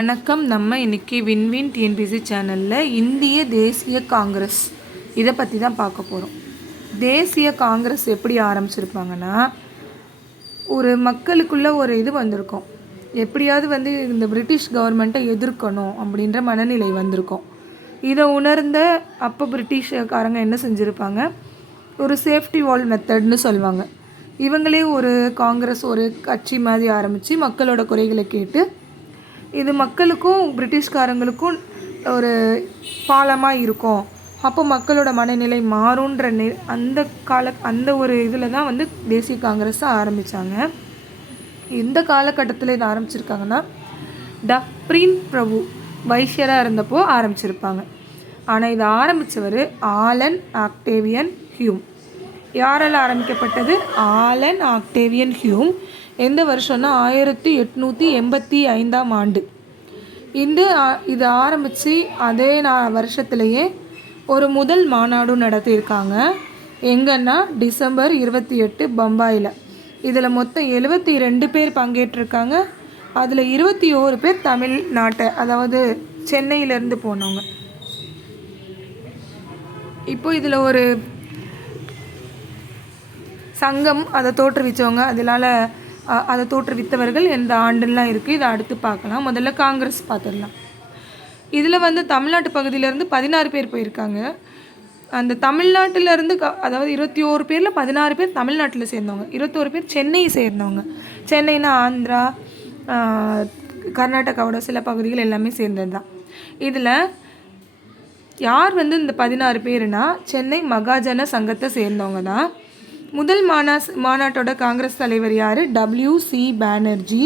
வணக்கம். நம்ம இன்னைக்கு வின்வின் டிஎன்பிசி சேனலில் இந்திய தேசிய காங்கிரஸ். இதை பற்றி தான் பார்க்க போகிறோம் தேசிய காங்கிரஸ் எப்படி ஆரம்பிச்சிருப்பாங்கன்னா ஒரு மக்களுக்குள்ள ஒரு இது வந்திருக்கும். எப்படியாவது வந்து இந்த பிரிட்டிஷ் கவர்மெண்ட்டை எதிர்க்கணும் அப்படின்ற மனநிலை வந்திருக்கும். இதை உணர்ந்த அப்போ பிரிட்டிஷ்காரங்க என்ன செஞ்சுருப்பாங்க? ஒரு சேஃப்டி வால் மெத்தட்னு சொல்லுவாங்க. இவங்களே ஒரு காங்கிரஸ் ஒரு கட்சி மாதிரி ஆரம்பித்து மக்களோட குறைகளை கேட்டு இது மக்களுக்கும் பிரிட்டிஷ்காரங்களுக்கும் ஒரு பாலமாக இருக்கும். அப்போ மக்களோட மனநிலை மாறுன்ற நெ அந்த கால அந்த ஒரு இதில் தான் வந்து தேசிய காங்கிரஸை ஆரம்பித்தாங்க எந்த காலகட்டத்தில் இதை ஆரம்பிச்சிருக்காங்கன்னா டப்ரின் பிரபு வைஷ்யராக இருந்தப்போ ஆரம்பிச்சிருப்பாங்க. ஆனால் இதை ஆரம்பித்தவர் ஆலன் ஆக்டேவியன் ஹியூம். யாரால் ஆரம்பிக்கப்பட்டது? Allan Octavian Hume. எந்த வருஷம்னா ஆயிரத்தி எட்நூற்றி எண்பத்தி ஐந்தாம் ஆண்டு. இந்த ஆ- இது ஆரம்பித்து அதே நான் வருஷத்துலேயே ஒரு முதல் மாநாடும் நடத்தியிருக்காங்க. எங்கன்னா டிசம்பர் இருபத்தி எட்டு பம்பாயில். இதில் மொத்தம் எழுபத்தி ரெண்டு பேர் பங்கேற்றிருக்காங்க. அதில் இருபத்தி ஓரு பேர் தமிழ்நாட்டை அதாவது சென்னையிலேருந்து போனவங்க. இப்போ இதில் ஒரு சங்கம் அதை தோற்றுவிச்சவங்க. அதனால அதை தோற்றுவித்தவர்கள் எந்த ஆண்டுலாம் இருக்குது இதை அடுத்து பார்க்கலாம். முதல்ல காங்கிரஸ் பார்த்துடலாம். இதில் வந்து தமிழ்நாட்டு பகுதியிலேருந்து பதினாறு பேர் போயிருக்காங்க. அந்த தமிழ்நாட்டிலேருந்து க அதாவது இருபத்தி ஓரு பேரில் பதினாறு பேர் தமிழ்நாட்டில் சேர்ந்தவங்க. இருபத்தோரு பேர் சென்னையை சேர்ந்தவங்க. சென்னைனா ஆந்திரா கர்நாடகாவோட சில பகுதிகள் எல்லாமே சேர்ந்தது தான். இதில் யார் வந்து இந்த பதினாறு பேருனா சென்னை மகாஜன சங்கத்தை சேர்ந்தவங்க தான். முதல் மாநாஸ் மாநாட்டோட காங்கிரஸ் தலைவர் யார்? டபிள்யூ சி பானர்ஜி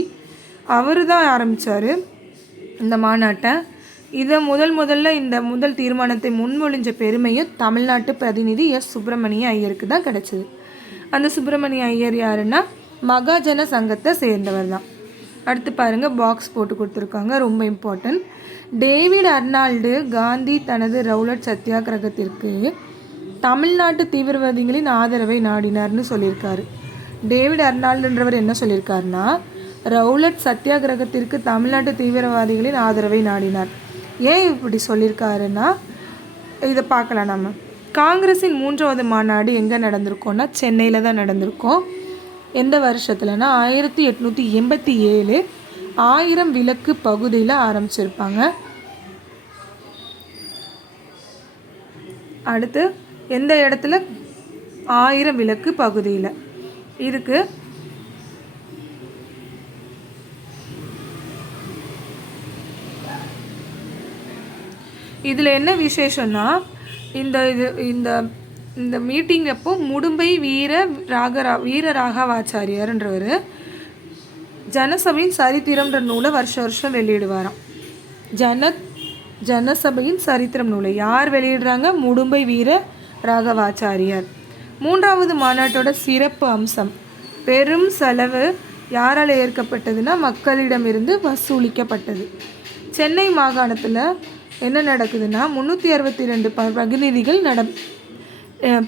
அவர் தான் ஆரம்பித்தார் இந்த மாநாட்டை. இதை முதல் முதல்ல இந்த முதல் தீர்மானத்தை முன்மொழிஞ்ச பெருமையும் தமிழ்நாட்டு பிரதிநிதி எஸ். சுப்பிரமணிய ஐயருக்கு தான் கிடச்சிது. அந்த சுப்பிரமணிய ஐயர் யாருன்னா மகாஜன சங்கத்தை சேர்ந்தவர் தான். அடுத்து பாருங்க பாக்ஸ் போட்டு கொடுத்துருக்காங்க ரொம்ப இம்பார்ட்டன்ட் டேவிட் அர்னால்டு காந்தி தனது ரவுலட் சத்தியாகிரகத்திற்கு தமிழ்நாட்டு தீவிரவாதிகளின் ஆதரவை நாடினார்னு சொல்லியிருக்காரு. டேவிட் அர்னால்டுன்றவர் என்ன சொல்லியிருக்காருன்னா ரவுலட் சத்தியாகிரகத்திற்கு தமிழ்நாட்டு தீவிரவாதிகளின் ஆதரவை நாடினார். ஏன் இப்படி சொல்லியிருக்காருன்னா இதை பார்க்கலாம் நம்ம. காங்கிரஸின் மூன்றாவது மாநாடு எங்கே நடந்திருக்கோன்னா சென்னையில் தான் நடந்திருக்கோம். எந்த வருஷத்துலனா ஆயிரத்தி எட்நூற்றி எண்பத்தி ஏழு ஆயிரம் விளக்கு பகுதியில் ஆரம்பிச்சிருப்பாங்க. அடுத்து எந்த இடத்துல? ஆயிரம் விளக்கு பகுதியில். இதுக்கு இதில் என்ன விசேஷம்னா இந்த இது இந்த இந்த மீட்டிங் அப்போ முடும்பை வீர ராகரா வீர ராகவாச்சாரியார்ன்றவர் ஜனசபையின் சரித்திரம்ன்ற நூலை வருஷ வருஷம் வெளியிடுவாராம். ஜன ஜனசபையின் சரித்திரம் நூலை யார் வெளியிடுறாங்க? முடும்பை வீர ராகவாச்சாரியார். மூன்றாவது மாநாட்டோட சிறப்பு அம்சம் பெரும் செலவு யாரால் ஏற்கப்பட்டதுன்னா மக்களிடமிருந்து வசூலிக்கப்பட்டது. சென்னை மாகாணத்தில் என்ன நடக்குதுன்னா முந்நூற்றி அறுபத்தி ரெண்டு ப பிரதிநிதிகள் நட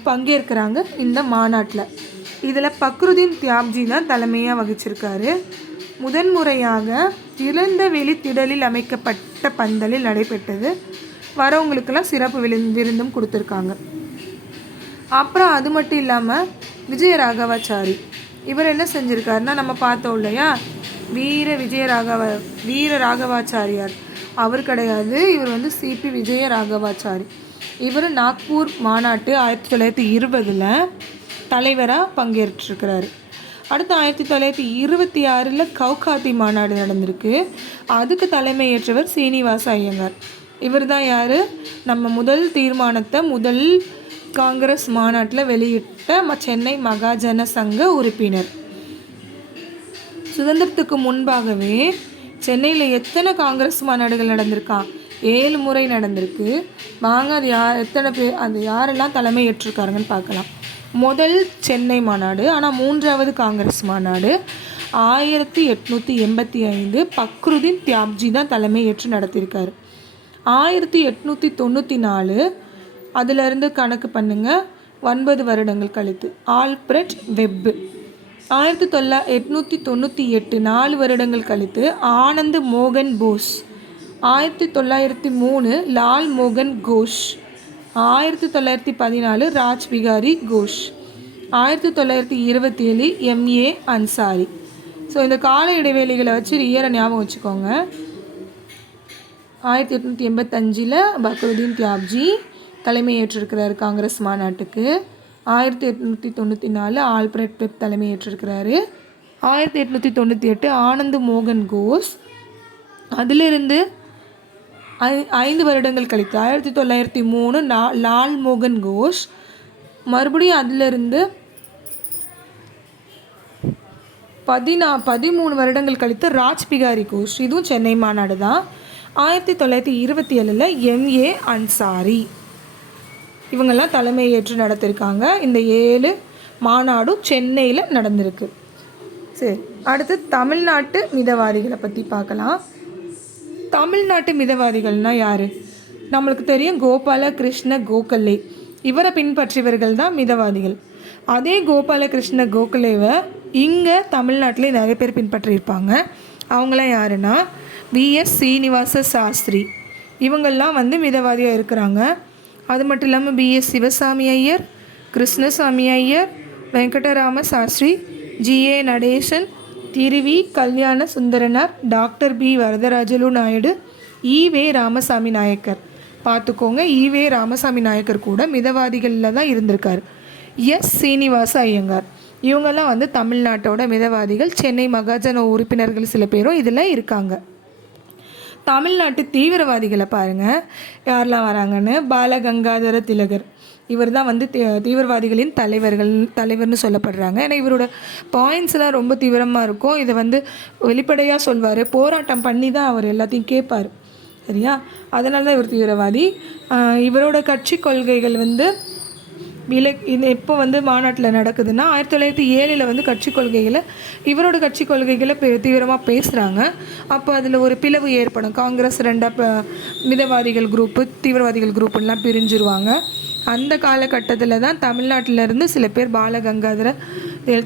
பங்கேற்கிறாங்க இந்த மாநாட்டில். இதில் பக்ருதீன் தியாப்ஜி தான் தலைமையாக வகிச்சிருக்காரு. முதன்முறையாக திறந்த வெளி திடலில் அமைக்கப்பட்ட பந்தலில் நடைபெற்றது. வரவங்களுக்கெல்லாம் சிறப்பு விருந்து விருந்தும் கொடுத்துருக்காங்க. அப்புறம் அது மட்டும் இல்லாமல் விஜய ராகவாச்சாரி இவர் என்ன செஞ்சுருக்காருன்னா நம்ம பார்த்தோம் இல்லையா? வீர விஜயராகவ வீர ராகவாச்சாரியார். அவர் கிடையாது. இவர் வந்து சிபி விஜய ராகவாச்சாரி இவர் நாக்பூர் மாநாட்டு ஆயிரத்தி தொள்ளாயிரத்தி இருபதில் தலைவராக பங்கேற்றிருக்கிறாரு. அடுத்து ஆயிரத்தி தொள்ளாயிரத்தி இருபத்தி ஆறில் கவுகாத்தி மாநாடு நடந்திருக்கு. அதுக்கு தலைமையேற்றவர் சீனிவாச ஐயங்கார். இவர் தான் யார்? நம்ம முதல் தீர்மானத்தை முதல் காங்கிரஸ் மாநாட்டில் வெளியிட்ட ம- சென்னை மகாஜன சங்க உறுப்பினர். சுதந்திரத்துக்கு முன்பாகவே சென்னையில் எத்தனை காங்கிரஸ் மாநாடுகள் நடந்திருக்கான் ஏழு முறை நடந்திருக்கு. வாங்க அது யார் எத்தனை பேர் அது யாரெல்லாம் தலைமை ஏற்றிருக்காருங்கன்னு பார்க்கலாம். முதல் சென்னை மாநாடு ஆனால் மூன்றாவது காங்கிரஸ் மாநாடு ஆயிரத்தி எட்நூற்றி எண்பத்தி ஐந்து பக்ருதீன் தியாப்ஜி தான் தலைமை ஏற்று நடத்தியிருக்காரு. ஆயிரத்தி எட்நூற்றி தொண்ணூற்றி நாலு அதிலிருந்து கணக்கு பண்ணுங்கள் ஒன்பது வருடங்கள் கழித்து. ஆல்பிரட் வெப்பு ஆயிரத்தி தொள்ளா எட்நூற்றி தொண்ணூற்றி எட்டு நாலு வருடங்கள் கழித்து ஆனந்த் மோகன் போஸ். ஆயிரத்தி தொள்ளாயிரத்தி மூணு லால் மோகன் கோஷ். ஆயிரத்தி தொள்ளாயிரத்தி பதினாலு ராஜ் பிகாரி கோஷ். ஆயிரத்தி தொள்ளாயிரத்தி இருபத்தி ஏழு எம்ஏ அன்சாரி. ஸோ இந்த கால இடைவேளைகளை வச்சு இயரை ஞாபகம் வச்சுக்கோங்க. ஆயிரத்தி எட்நூற்றி எண்பத்தஞ்சில் பக்ரூதீன் தியாப்ஜி தலைமையேற்றிருக்கிறார் காங்கிரஸ் மாநாட்டுக்கு. ஆயிரத்தி எட்நூற்றி தொண்ணூற்றி நாலு ஆல்பர்ட் பெப் தலைமையேற்றிருக்கிறாரு. ஆயிரத்தி எட்நூற்றி தொண்ணூற்றி எட்டு ஆனந்த் மோகன் கோஸ். அதிலிருந்து ஐ ஐந்து வருடங்கள் கழித்து ஆயிரத்தி தொள்ளாயிரத்தி மூணு லா லால் மோகன் கோஷ் மறுபடியும் அதிலிருந்து பதினா பதிமூணு வருடங்கள் கழித்து ராஜ் பிகாரி கோஷ் இதுவும் சென்னை மாநாடு தான் ஆயிரத்தி தொள்ளாயிரத்தி இருபத்தி ஏழில் எம்ஏ அன்சாரி. இவங்கெல்லாம் தலைமை ஏற்று நடத்திருக்காங்க. இந்த ஏழு மாநாடும் சென்னையில் நடந்திருக்கு. சரி அடுத்து தமிழ்நாட்டு மிதவாதிகளை பற்றி பார்க்கலாம். தமிழ்நாட்டு மிதவாதிகள்னால் யார்? நம்மளுக்கு தெரியும் கோபால கிருஷ்ண கோகலே. இவரை பின்பற்றியவர்கள் தான் மிதவாதிகள். அதே கோபால கிருஷ்ண கோகலேவை இங்கே தமிழ்நாட்டிலே நிறைய பேர் பின்பற்றியிருப்பாங்க. அவங்களாம் யாருன்னா விஎஸ் சீனிவாச சாஸ்திரி. இவங்கெல்லாம் வந்து மிதவாதியாக இருக்கிறாங்க. அது மட்டும் இல்லாமல் P S Sivaswami Iyer Krishnaswami Iyer Venkatarama Sastri G A Natesan Thiruvi Kalyana Sundaranar doctor P Varadarajulu Naidu E V Ramasamy Naicker. பார்த்துக்கோங்க ஈவே ராமசாமி நாயக்கர் கூட மிதவாதிகளில் தான் இருந்திருக்கார். எஸ் சீனிவாச ஐயங்கார். இவங்கெல்லாம் வந்து தமிழ்நாட்டோட மிதவாதிகள் சென்னை மகாஜன உறுப்பினர்கள் சில பேரும் இதில் இருக்காங்க. தமிழ்நாட்டு தீவிரவாதிகளை பாருங்கள் யாரெல்லாம் வராங்கன்னு? பாலகங்காதர திலகர். இவர் தான் வந்து தீ தீவிரவாதிகளின் தலைவர்கள் தலைவர்னு சொல்லப்படுறாங்க. ஏன்னா இவரோட பாயிண்ட்ஸ்லாம் ரொம்ப தீவிரமாக இருக்கும். இதை வந்து வெளிப்படையாக சொல்வார். போராட்டம் பண்ணி தான் அவர் எல்லாத்தையும் கேட்பார். சரியா? அதனால தான் இவர் தீவிரவாதி. இவரோட கட்சி கொள்கைகள் வந்து விலை இது எப்போ வந்து மாநாட்டில் நடக்குதுன்னா ஆயிரத்தி தொள்ளாயிரத்தி ஏழில் வந்து கட்சி கொள்கைகளை இவரோட கட்சி கொள்கைகளை பே தீவிரமாக பேசுகிறாங்க அப்போ அதில் ஒரு பிளவு ஏற்படும். காங்கிரஸ் ரெண்டாக மிதவாதிகள் குரூப்பு தீவிரவாதிகள் குரூப்புலாம் பிரிஞ்சிருவாங்க. அந்த காலகட்டத்தில் தான் தமிழ்நாட்டிலேருந்து சில பேர் பாலகங்காதர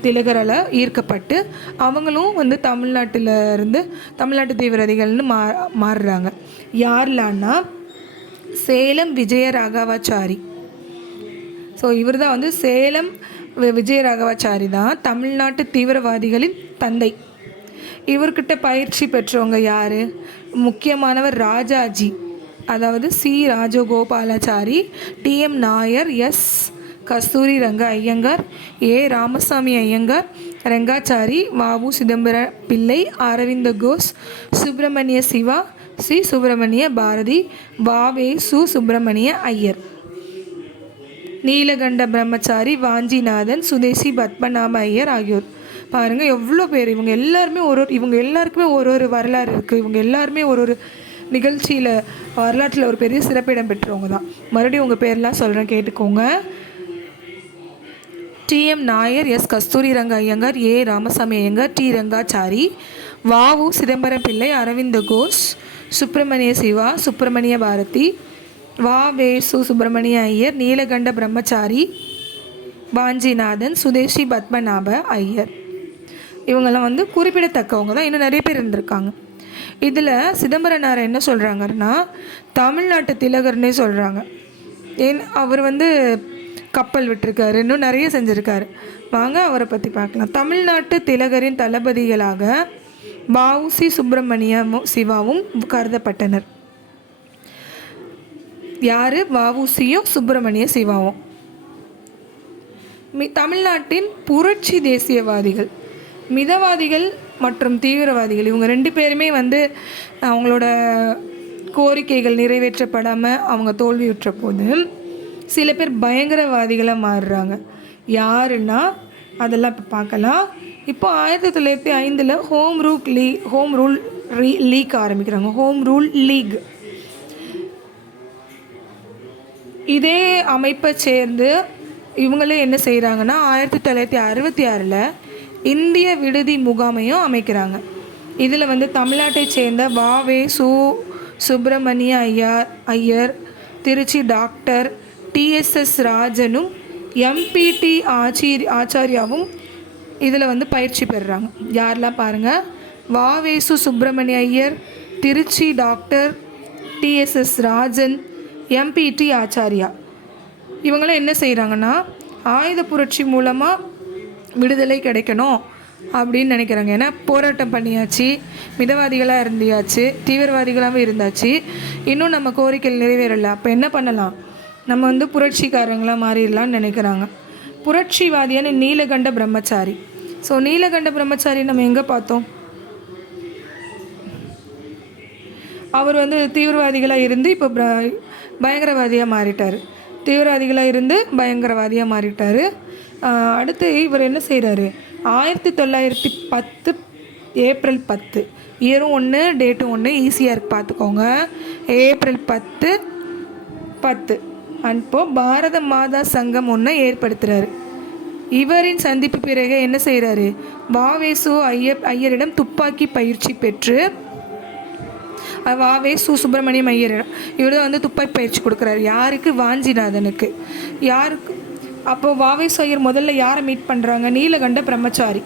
திலகரால் ஈர்க்கப்பட்டு அவங்களும் வந்து தமிழ்நாட்டில் இருந்து தமிழ்நாட்டு தீவிரவாதிகள்னு மா மாறுறாங்க. யார்லான்னா சேலம் விஜய ராகவாச்சாரி ஸோ இவர் தான் வந்து சேலம் வி- தான் தமிழ்நாட்டு தீவிரவாதிகளின் தந்தை. இவர்கிட்ட பயிற்சி பெற்றவங்க யார்? முக்கியமானவர் ராஜாஜி. அதாவது C. Rajagopalachari T M Nair S. Kasturi Ranga Iyengar A. Ramaswami Iyengar Rangachari V O Chidambara Pillai Aravinda Ghosh Subramania Siva C. Subramania Bharathi V V Su. Subramania Iyer. Neelakanta பிரம்மச்சாரி வாஞ்சிநாதன் சுதேசி பத்மநாம ஐயர் ஆகியோர். பாருங்கள் எவ்வளோ பேர். இவங்க எல்லாருமே ஒரு ஒரு இவங்க எல்லாருக்குமே ஒரு ஒரு வரலாறு இருக்குது இவங்க எல்லாருமே ஒரு ஒரு நிகழ்ச்சியில் வரலாற்றில் ஒரு பெரிய சிறப்பிடம் பெற்றவங்க தான். மறுபடியும் உங்கள் பேர்லாம் சொல்கிறேன் கேட்டுக்கோங்க. T M Nair S Kasturi Ranga Iyengar A Ramaswami Iyengar T Rangachari V O Chidambaram Pillai Arvind Ghosh Subramaniya Siva Subramaniya Bharathi வா வேசு சுப்பிரமணிய ஐயர் நீலகண்ட பிரம்மச்சாரி வாஞ்சிநாதன் சுதேஷி பத்மநாப ஐயர். இவங்கெல்லாம் வந்து குறிப்பிடத்தக்கவங்க தான். இன்னும் நிறைய பேர் இருந்திருக்காங்க. இதில் சிதம்பரனார் என்ன சொல்கிறாங்கன்னா தமிழ்நாட்டு திலகர்னே சொல்கிறாங்க ஏன் அவர் வந்து கப்பல் விட்டுருக்காரு இன்னும் நிறைய செஞ்சுருக்காரு. வாங்க அவரை பற்றி பார்க்கலாம். தமிழ்நாட்டு திலகரின் தளபதிகளாக பாவுசி சுப்பிரமணியமும் சிவாவும் கருதப்பட்டனர். யார்? வஉசியும் சுப்பிரமணிய சிவாவும் மி தமிழ்நாட்டின் புரட்சி தேசியவாதிகள். மிதவாதிகள் மற்றும் தீவிரவாதிகள். இவங்க ரெண்டு பேருமே வந்து அவங்களோட கோரிக்கைகள் நிறைவேற்றப்படாமல் அவங்க தோல்வியுற்ற போது சில பேர் பயங்கரவாதிகளாக மாறுறாங்க. யாருன்னா அதெல்லாம் இப்போ பார்க்கலாம். இப்போ ஆயிரத்தி தொள்ளாயிரத்தி ஐந்தில் home rule league home rule ரீ லீக் ஆரம்பிக்கிறாங்க. ஹோம் ரூல் லீக் இதே அமைப்பை சேர்ந்து இவங்களே என்ன செய்கிறாங்கன்னா ஆயிரத்தி தொள்ளாயிரத்தி அறுபத்தி ஆறில் இந்திய விடுதி முகாமையும் அமைக்கிறாங்க. இதில் வந்து தமிழ்நாட்டை சேர்ந்த வாவே சு சுப்பிரமணிய ஐயார் ஐயர் திருச்சி டாக்டர் டிஎஸ்எஸ் ராஜனும் எம்பிடி ஆச்சீர் ஆச்சாரியாவும் இதில் வந்து பயிற்சி பெறுறாங்க. யாரெல்லாம் பாருங்கள் V V S Subramania Iyer Trichy doctor T S S Rajan M P T Acharya. இவங்களாம் என்ன செய்கிறாங்கன்னா ஆயுத புரட்சி மூலமாக விடுதலை கிடைக்கணும் அப்படின்னு நினைக்கிறாங்க. ஏன்னா போராட்டம் பண்ணியாச்சு மிதவாதிகளாக இருந்தியாச்சு தீவிரவாதிகளாகவும் இருந்தாச்சு. இன்னும் நம்ம கோரிக்கைகள் நிறைவேறலை. அப்போ என்ன பண்ணலாம்? நம்ம வந்து புரட்சிக்காரங்களாக மாறிடலாம்னு நினைக்கிறாங்க. புரட்சிவாதியான நீலகண்ட பிரம்மச்சாரி. ஸோ நீலகண்ட பிரம்மச்சாரி நம்ம எங்கே பார்த்தோம்? அவர் வந்து தீவிரவாதிகளாக இருந்து இப்போ பயங்கரவாதியாக மாறிட்டார். தீவிரவாதிகளாக இருந்து பயங்கரவாதியாக மாறிட்டார். அடுத்து இவர் என்ன செய்கிறாரு ஆயிரத்தி தொள்ளாயிரத்தி பத்து ஏப்ரல் பத்து. இயரும் ஒன்று டேட்டும் ஒன்று ஈஸியாக இருக்குது பார்த்துக்கோங்க ஏப்ரல் பத்து பத்து. அன்போ பாரத மாதா சங்கம் ஒன்று ஏற்படுத்துகிறாரு இவரின் சந்திப்பு பிறகு என்ன செய்கிறாரு வாவேசு ஐயப் ஐயரிடம் துப்பாக்கி பயிற்சி பெற்று வாவே சு சுப்பிரமணியம் ஐயர் இவர் தான் வந்து துப்பாக்கி பயிற்சி கொடுக்குறாரு. யாருக்கு? வாஞ்சிநாதனுக்கு. யாருக்கு? அப்போ வாவேஸ் ஐயர் முதல்ல யாரை மீட் பண்ணுறாங்க நீலகண்ட பிரம்மச்சாரி.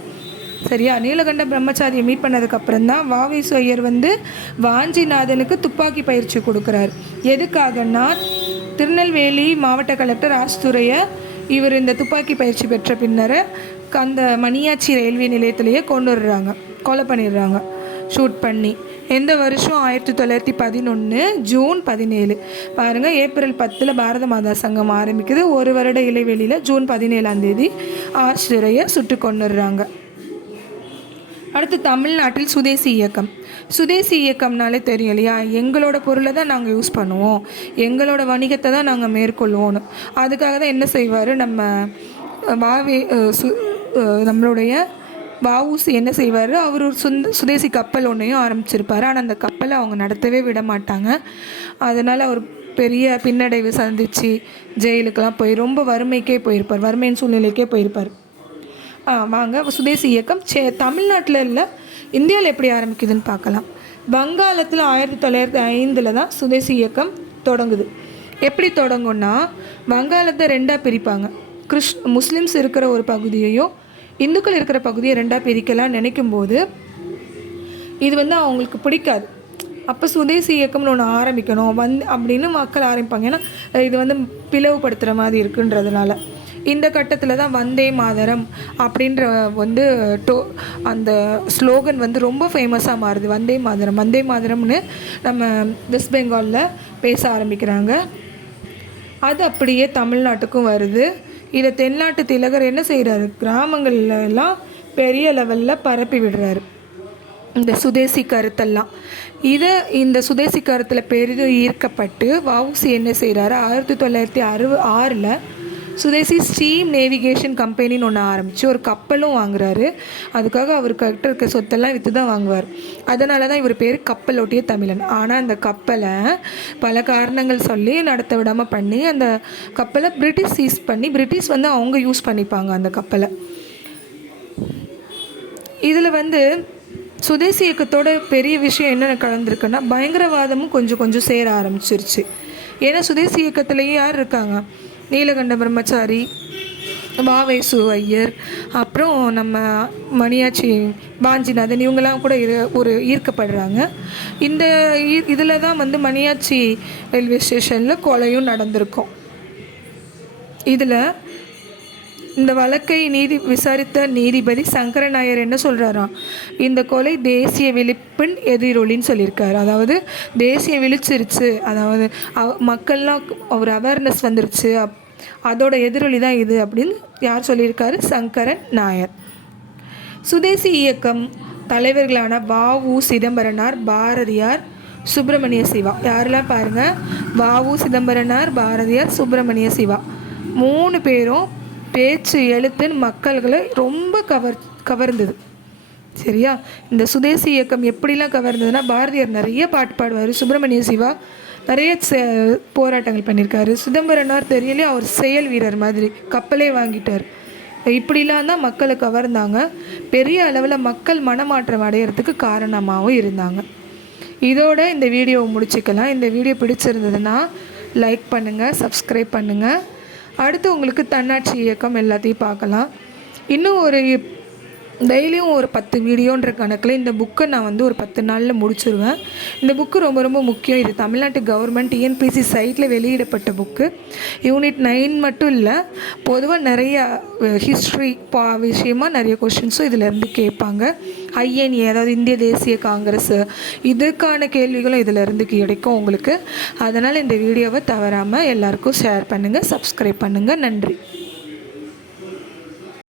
சரியா? நீலகண்ட பிரம்மச்சாரியை மீட் பண்ணதுக்கப்புறம் தான் வாவேசு ஐயர் வந்து வாஞ்சிநாதனுக்கு துப்பாக்கி பயிற்சி கொடுக்குறாரு. எதுக்காகன்னா திருநெல்வேலி மாவட்ட கலெக்டர் ஆஸ்துரைய இவர் இந்த துப்பாக்கி பயிற்சி பெற்ற பின்னர் அந்த மணியாச்சி ரயில்வே நிலையத்திலேயே கொண்டு வர்றாங்க. கொலை பண்ணிடுறாங்க. ஷூட் பண்ணி. எந்த வருஷம் ஆயிரத்தி தொள்ளாயிரத்தி பதினொன்று ஜூன் பதினேழு. பாருங்கள் ஏப்ரல் பத்தில் பாரத மாதா சங்கம் ஆரம்பிக்குது. ஒரு வருட இடைவெளியில் ஜூன் பதினேழாம் தேதி ஆசிரியரை சுட்டு கொண்டுடுறாங்க அடுத்து தமிழ்நாட்டில் சுதேசி இயக்கம். சுதேசி இயக்கம்னாலே தெரியும் இல்லையா? எங்களோட பொருளை தான் நாங்கள் யூஸ் பண்ணுவோம். எங்களோட வணிகத்தை தான் நாங்கள் மேற்கொள்வோம்னு. அதுக்காக தான் என்ன செய்வார்? நம்ம வாவே சு நம்மளுடைய வஉசி என்ன செய்வார்? அவர் ஒரு சுந்த சுதேசி கப்பல் ஒன்றையும் ஆரம்பிச்சிருப்பார். ஆனால் அந்த கப்பலை அவங்க நடத்தவே விட மாட்டாங்க. அதனால் அவர் பெரிய பின்னடைவு சந்திச்சு ஜெயிலுக்கெலாம் போய் ரொம்ப வறுமைக்கே போயிருப்பார். வறுமையின் சூழ்நிலைக்கே போயிருப்பார். ஆ வாங்க. சுதேசி இயக்கம். சே தமிழ்நாட்டில் இல்லை இந்தியாவில் எப்படி ஆரம்பிக்குதுன்னு பார்க்கலாம். வங்காளத்தில் ஆயிரத்தி தொள்ளாயிரத்தி ஐந்தில் தான் சுதேசி இயக்கம் தொடங்குது. எப்படி தொடங்கும்னா வங்காளத்தை ரெண்டாக பிரிப்பாங்க. கிறிஸ் முஸ்லீம்ஸ் இருக்கிற ஒரு பகுதியையும் இந்துக்கள் இருக்கிற பகுதியை ரெண்டாக பிரிக்கலாம் நினைக்கும் போது இது வந்து அவங்களுக்கு பிடிக்காது. அப்போ சுதேசி இயக்கம்னு ஒன்று ஆரம்பிக்கணும். வந்து அப்படின்னு மக்கள் ஆரம்பிப்பாங்க. ஏன்னா இது வந்து பிளவுபடுத்துகிற மாதிரி இருக்குன்றதுனால. இந்த கட்டத்தில் தான் வந்தே மாதரம் அப்படின்ற வந்து டோ அந்த ஸ்லோகன் வந்து ரொம்ப ஃபேமஸாக மாறுது. வந்தே மாதரம். வந்தே மாதரம்னு நம்ம வெஸ்ட் பெங்காலில் பேச ஆரம்பிக்கிறாங்க. அது அப்படியே தமிழ்நாட்டுக்கும் வருது. இதை தென்னாட்டு திலகர் என்ன செய்கிறாரு கிராமங்களில் எல்லாம் பெரிய லெவலில் பரப்பி விடுறாரு. இந்த சுதேசி கருத்தெல்லாம். இதை இந்த சுதேசி கருத்தில் பெரிதும் ஈர்க்கப்பட்டு வவுசி என்ன செய்கிறாரு ஆயிரத்தி தொள்ளாயிரத்தி அறுபது ஆறில் சுதேசி ஸ்டீம் நேவிகேஷன் கம்பெனின்னு ஒன்று ஆரம்பித்து ஒரு கப்பலும் வாங்குறாரு. அதுக்காக அவர் கிட்ட இருக்க சொத்தெல்லாம் விற்று தான் வாங்குவார். அதனால தான் இவர் பேர் கப்பலோட்டிய தமிழன். ஆனால் அந்த கப்பலை பல காரணங்கள் சொல்லி நடத்த விடாமல் பண்ணி அந்த கப்பலை பிரிட்டிஷ் சீஸ் பண்ணி பிரிட்டிஷ் வந்து அவங்க யூஸ் பண்ணிப்பாங்க அந்த கப்பலை. இதில் வந்து சுதேசி இயக்கத்தோட பெரிய விஷயம் என்னென்ன கலந்துருக்குன்னா பயங்கரவாதமும் கொஞ்சம் கொஞ்சம் சேர ஆரம்பிச்சிருச்சு. ஏன்னா சுதேசி இயக்கத்துலேயும் யார் இருக்காங்க? நீலகண்ட பிரம்மச்சாரி வாவேசு ஐயர் அப்புறம் நம்ம மணியாச்சி வாஞ்சிநாதன் இவங்கெல்லாம் கூட இரு ஒரு ஈர்க்கப்படுறாங்க. இந்த இதில் தான் வந்து மணியாச்சி ரயில்வே ஸ்டேஷனில் கொலையும் நடந்திருக்கும். இதில் இந்த வழக்கை நீதி விசாரித்த நீதிபதி சங்கரன் நாயர் என்ன சொல்கிறாராம் இந்த கொலை தேசிய விழிப்பின் எதிரொலின்னு சொல்லியிருக்காரு. அதாவது தேசிய விழிச்சிருச்சு. அதாவது அவ- மக்கள்லாம் ஒரு அவேர்னஸ் வந்துருச்சு. அப் அதோட எதிரொலி தான் இது அப்படின்னு யார் சொல்லியிருக்காரு? சங்கரன் நாயர் சுதேசி இயக்கம் தலைவர்களான வாவு சிதம்பரனார் பாரதியார் சுப்பிரமணிய சிவா. யாரெல்லாம் பாருங்கள் வாவு சிதம்பரனார் பாரதியார் சுப்பிரமணிய சிவா. மூணு பேரும் பேச்சு எழுத்துன்னு மக்கள்களை ரொம்ப கவர் கவர்ந்தது. சரியா? இந்த சுதேசி இயக்கம் எப்படிலாம் கவர்ந்ததுன்னா பாரதியார் நிறைய பாட்டு பாடுவார். சுப்பிரமணிய சிவா நிறைய போராட்டங்கள் பண்ணியிருக்காரு. சிதம்பரனார் தெரியலையே அவர் செயல் வீரர் மாதிரி கப்பலே வாங்கிட்டார். இப்படிலாம் தான் மக்களை கவர்ந்தாங்க. பெரிய அளவில் மக்கள் மனமாற்றம் அடையிறதுக்கு காரணமாகவும் இருந்தாங்க. இதோட இந்த வீடியோவை முடிச்சுக்கலாம். இந்த வீடியோ பிடிச்சிருந்ததுன்னா லைக் பண்ணுங்கள் சப்ஸ்கிரைப் பண்ணுங்கள் அடுத்து உங்களுக்கு தன்னாட்சி இயக்கம் எல்லாத்தையும் பார்க்கலாம். இன்னும் ஒரு டெய்லியும் ஒரு பத்து வீடியோன்ற கணக்கில் இந்த புக்கை நான் வந்து ஒரு பத்து நாளில் முடிச்சிருவேன். இந்த புக்கு ரொம்ப ரொம்ப முக்கியம். இது தமிழ்நாட்டு கவர்மெண்ட் டிஎன்பிசி சைட்டில் வெளியிடப்பட்ட புக்கு யூனிட் நைன் மட்டும் இல்லை பொதுவாக நிறைய ஹிஸ்ட்ரி பா விஷயமாக நிறைய கொஷின்ஸும் இதிலேருந்து கேட்பாங்க. ஐஎன்ஏ அதாவது இந்திய தேசிய காங்கிரஸ் இதுக்கான கேள்விகளும் இதிலேருந்து கிடைக்கும் உங்களுக்கு. அதனால் இந்த வீடியோவை தவறாமல் எல்லாருக்கும் ஷேர் பண்ணுங்கள் சப்ஸ்கிரைப் பண்ணுங்கள் நன்றி.